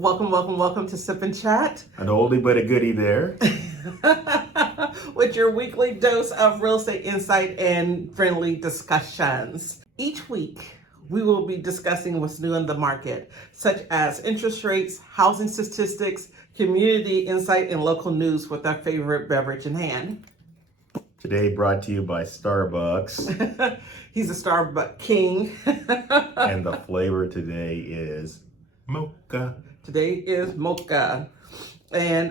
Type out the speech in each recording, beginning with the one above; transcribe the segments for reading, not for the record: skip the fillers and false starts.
Welcome to Sip and Chat. An oldie but a goodie there. With your weekly dose of real estate insight and friendly discussions. Each week, we will be discussing what's new in the market, such as interest rates, housing statistics, community insight, and local news with our favorite beverage in hand. Today brought to you by Starbucks. He's a Starbucks king. And the flavor today is mocha. Today is mocha. And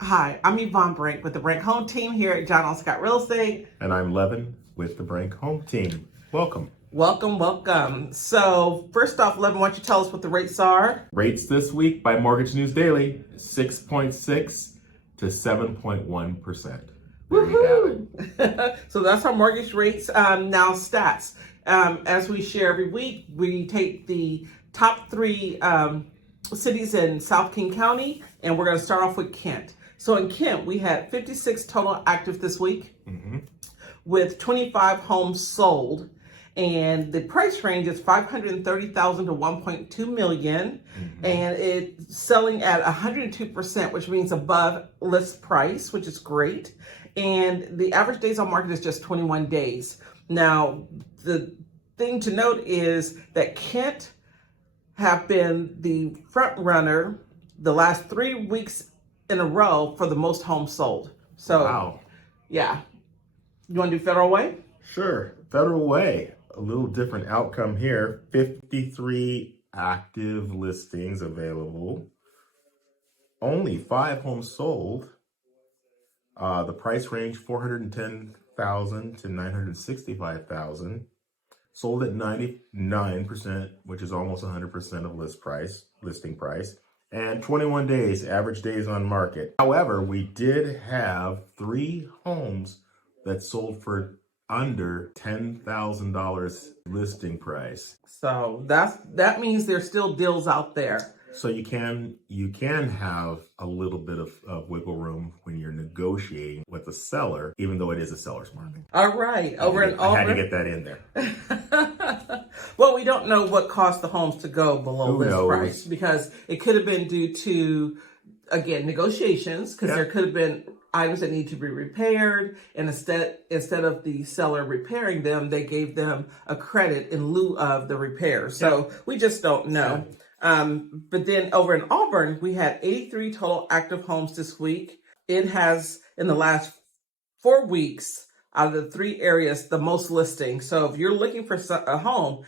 hi, I'm Yvonne Brink with the Brink Home Team here at John L. Scott Real Estate. And I'm Levin with the Brink Home Team. Welcome. Welcome. So first off, Levin, why don't you tell us what the rates are? Rates this week by Mortgage News Daily, 6.6 to 7.1%. There you have it. So that's our mortgage rates. Now stats. As we share every week, we take the top three cities in South King County, and we're going to start off with Kent. So in Kent, we had 56 total active this week, with 25 homes sold, and the price range is $530,000 to $1.2 million, and it's selling at 102%, which means above list price, which is great. And the average days on market is just 21 days. Now, the thing to note is that Kent have been the front runner the last 3 weeks in a row for the most homes sold. So, wow. Yeah. You want to do Federal Way? Sure. Federal Way. A little different outcome here. 53 active listings available. Only 5 homes sold. The price range $410,000 to $965,000. Sold at 99%, which is almost 100% of listing price, and 21 days, average days on market. However, we did have 3 homes that sold for under $10,000 listing price. So that means there's still deals out there. So you can have a little bit of wiggle room when you're negotiating with the seller, even though it is a seller's market. All right, over in Auburn. I had to get that in there. Well, we don't know what caused the homes to go below Who list knows? price, because it could have been due to, again, negotiations, because there could have been items that need to be repaired, and instead of the seller repairing them, they gave them a credit in lieu of the repair. So we just don't know. But then over in Auburn, we had 83 total active homes this week. It has, in the last 4 weeks, out of the 3 areas, the most listings. So if you're looking for a home,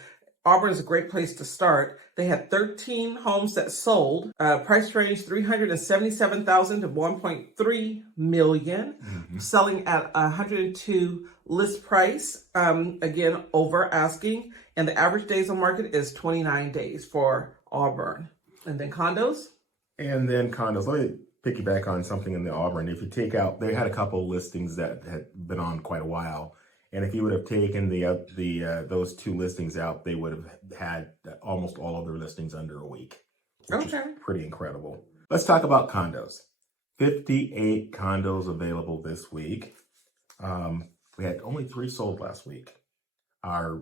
Auburn is a great place to start. They had 13 homes that sold. Price range $377,000 to $1.3 million, selling at 102 list price. Again, over asking, and the average days on market is 29 days for Auburn. And then condos. Let me piggyback on something in the Auburn. If you take out, they had a couple listings that had been on quite a while. And if you would have taken those 2 listings out, they would have had almost all of their listings under a week, which is pretty incredible. Let's talk about condos. 58 condos available this week. We had only 3 sold last week. Our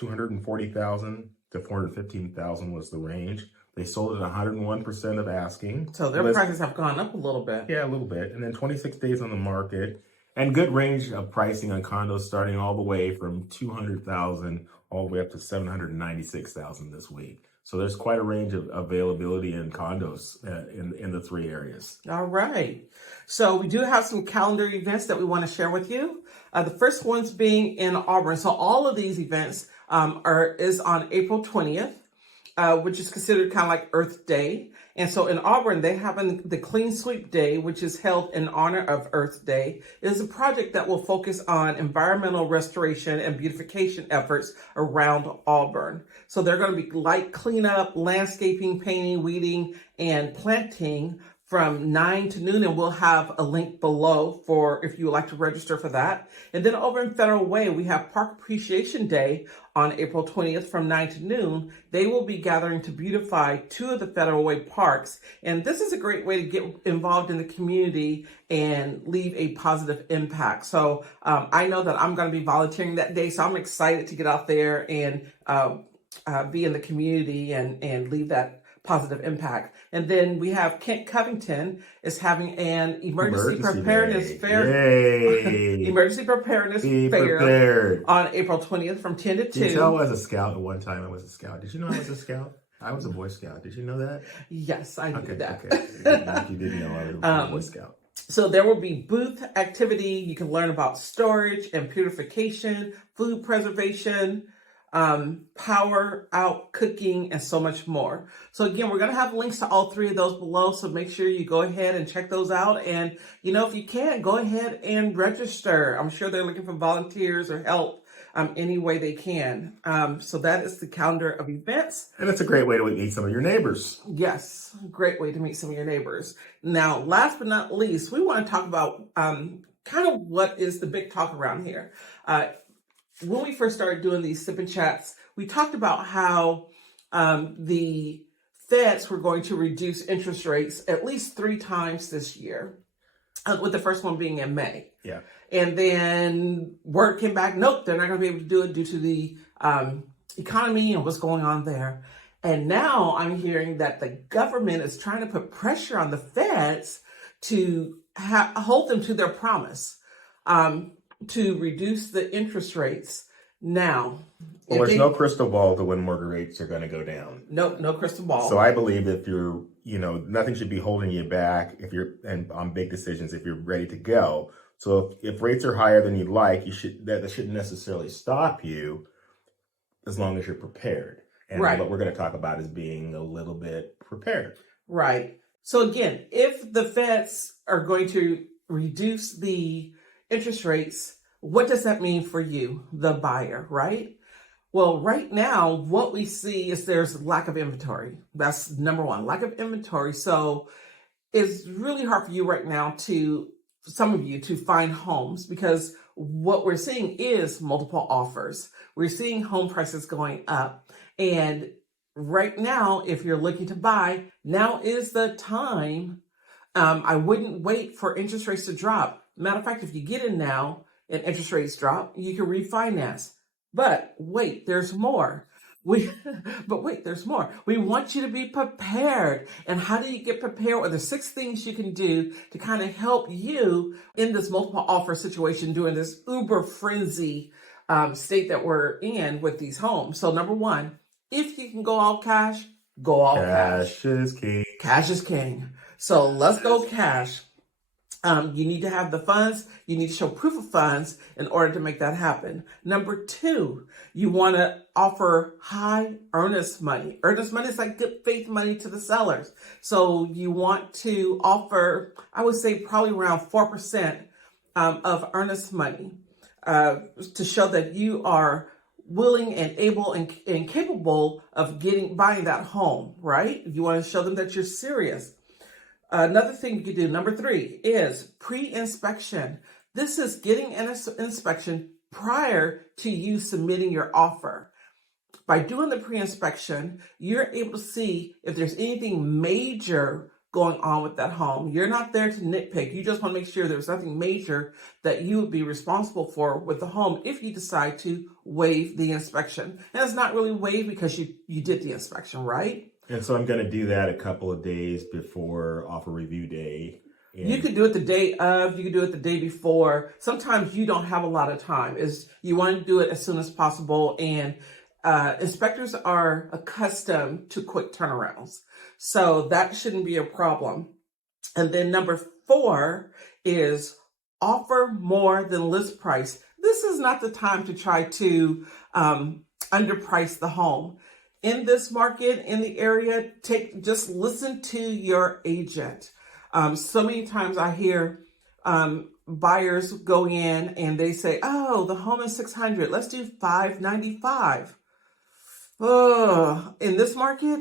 $240,000 to $415,000 was the range. They sold at 101% of asking. So their prices have gone up a little bit. Yeah, a little bit. And then 26 days on the market. And good range of pricing on condos, starting all the way from $200,000 all the way up to $796,000 this week. So there's quite a range of availability in condos in the 3 areas. All right. So we do have some calendar events that we want to share with you. The first one's being in Auburn. So all of these events is on April 20th, which is considered kind of like Earth Day. And so in Auburn, they have the Clean Sweep Day, which is held in honor of Earth Day. It is a project that will focus on environmental restoration and beautification efforts around Auburn. So they're going to be light cleanup, landscaping, painting, weeding, and planting from 9 to noon, and we'll have a link below for if you would like to register for that. And then over in Federal Way, we have Park Appreciation Day on April 20th from 9 to noon. They will be gathering to beautify 2 of the Federal Way parks. And this is a great way to get involved in the community and leave a positive impact. So I know that I'm going to be volunteering that day, so I'm excited to get out there and be in the community and leave that positive impact. And then we have Kent Covington is having an emergency preparedness day. fair. Yay! Emergency preparedness Be fair prepared. on April 20th from 10 to 2. Did you tell I was a scout at one time? I was a scout. Did you know I was a scout? I was a Boy Scout. Did you know that? Yes, I knew that. Okay. You didn't know I was a Boy Scout. So there will be booth activity. You can learn about storage and purification, food preservation, power out cooking, and so much more. So again, we're going to have links to all three of those below. So make sure you go ahead and check those out. And, if you can, go ahead and register. I'm sure they're looking for volunteers or help any way they can. So that is the calendar of events. And it's a great way to meet some of your neighbors. Yes, great way to meet some of your neighbors. Now, last but not least, we want to talk about kind of what is the big talk around here. When we first started doing these sip and chats, we talked about how the Feds were going to reduce interest rates at least 3 times this year, with the first one being in May. Yeah. And then word came back, nope, they're not going to be able to do it due to the economy and what's going on there. And now I'm hearing that the government is trying to put pressure on the Feds to hold them to their promise to reduce the interest rates. Now, well, there's no crystal ball to when mortgage rates are going to go down. No crystal ball. So I believe if you're, nothing should be holding you back and on big decisions if you're ready to go. So if rates are higher than you'd like, that shouldn't necessarily stop you as long as you're prepared. And right. What we're going to talk about is being a little bit prepared. Right. So again, if the Feds are going to reduce the interest rates, what does that mean for you, the buyer, right? Well, right now, what we see is there's lack of inventory. That's number one, lack of inventory. So it's really hard for you right now some of you to find homes because what we're seeing is multiple offers. We're seeing home prices going up. And right now, if you're looking to buy, now is the time. I wouldn't wait for interest rates to drop. Matter of fact, if you get in now and interest rates drop, you can refinance. But wait, there's more. There's more. We want you to be prepared. And how do you get prepared? Well, there's 6 things you can do to kind of help you in this multiple offer situation during this uber frenzy state that we're in with these homes. So number 1, if you can go all cash, go all cash. Cash is king. Cash is king. So let's go cash. You need to have the funds. You need to show proof of funds in order to make that happen. Number 2, you want to offer high earnest money. Earnest money is like good faith money to the sellers. So you want to offer, I would say probably around 4% of earnest money to show that you are willing and able and capable of buying that home, right? You want to show them that you're serious. Another thing you could do, number 3, is pre-inspection. This is getting an inspection prior to you submitting your offer. By doing the pre-inspection, you're able to see if there's anything major going on with that home. You're not there to nitpick. You just want to make sure there's nothing major that you would be responsible for with the home if you decide to waive the inspection. And it's not really waived because you did the inspection, right? And so I'm going to do that a couple of days before offer review day. You could do it the day of, you could do it the day before. Sometimes you don't have a lot of time. You want to do it as soon as possible. And inspectors are accustomed to quick turnarounds. So that shouldn't be a problem. And then number 4 is offer more than list price. This is not the time to try to underprice the home. In this market, in the area, just listen to your agent. So many times I hear buyers go in and they say, oh, the home is $600. Let's do $595. Oh, in this market,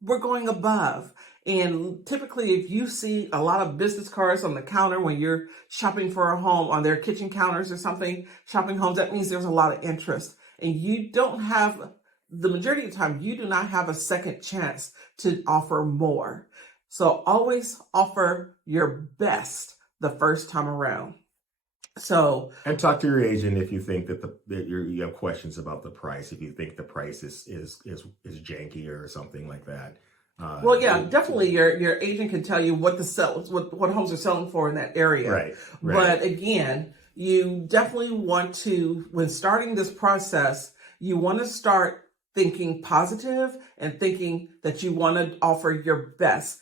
we're going above. And typically, if you see a lot of business cards on the counter when you're shopping for a home on their kitchen counters or something, shopping homes, that means there's a lot of interest. And you don't have, the majority of the time, you do not have a second chance to offer more. So always offer your best the first time around. So, and talk to your agent if you think that you have questions about the price. If you think the price is janky or something like that, Well, yeah, definitely. Your agent can tell you what what homes are selling for in that area. Right. But again, you definitely want to, when starting this process, you want to start thinking positive and thinking that you want to offer your best.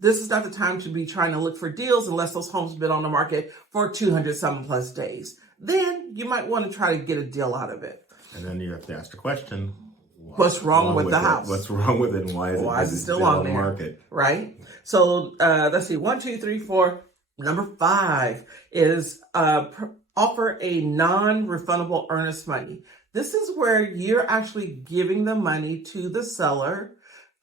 This is not the time to be trying to look for deals unless those homes have been on the market for 200 some plus days. Then you might want to try to get a deal out of it. And then you have to ask the question, what's wrong with the house? What's wrong with it, and why is it still on the market? Right? So let's see, 1, 2, 3, 4. Number 5 is offer a non-refundable earnest money. This is where you're actually giving the money to the seller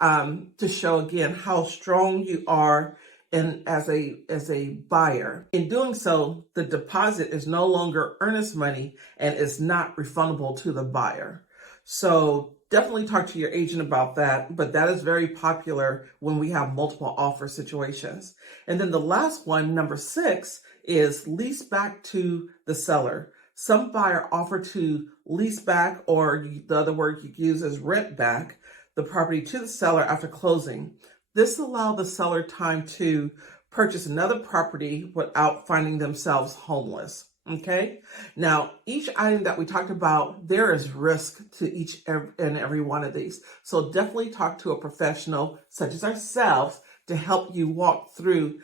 to show again how strong you are as a buyer. In doing so, the deposit is no longer earnest money and is not refundable to the buyer. So definitely talk to your agent about that, but that is very popular when we have multiple offer situations. And then the last one, number 6, is lease back to the seller. Some buyer offer to lease back, or the other word you use is rent back, the property to the seller after closing. This allows the seller time to purchase another property without finding themselves homeless. Okay. Now, each item that we talked about, there is risk to each and every one of these. So definitely talk to a professional such as ourselves to help you walk through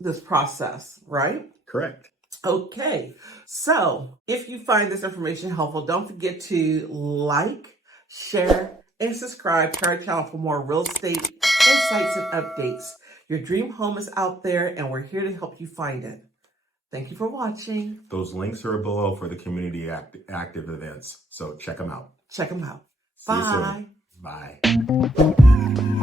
this process, right? Correct. Okay. So if you find this information helpful, don't forget to like, share, and subscribe to our channel for more real estate insights and updates. Your dream home is out there, and we're here to help you find it. Thank you for watching. Those links are below for the community active events, so check them out. Check them out. See Bye. you soon. Bye.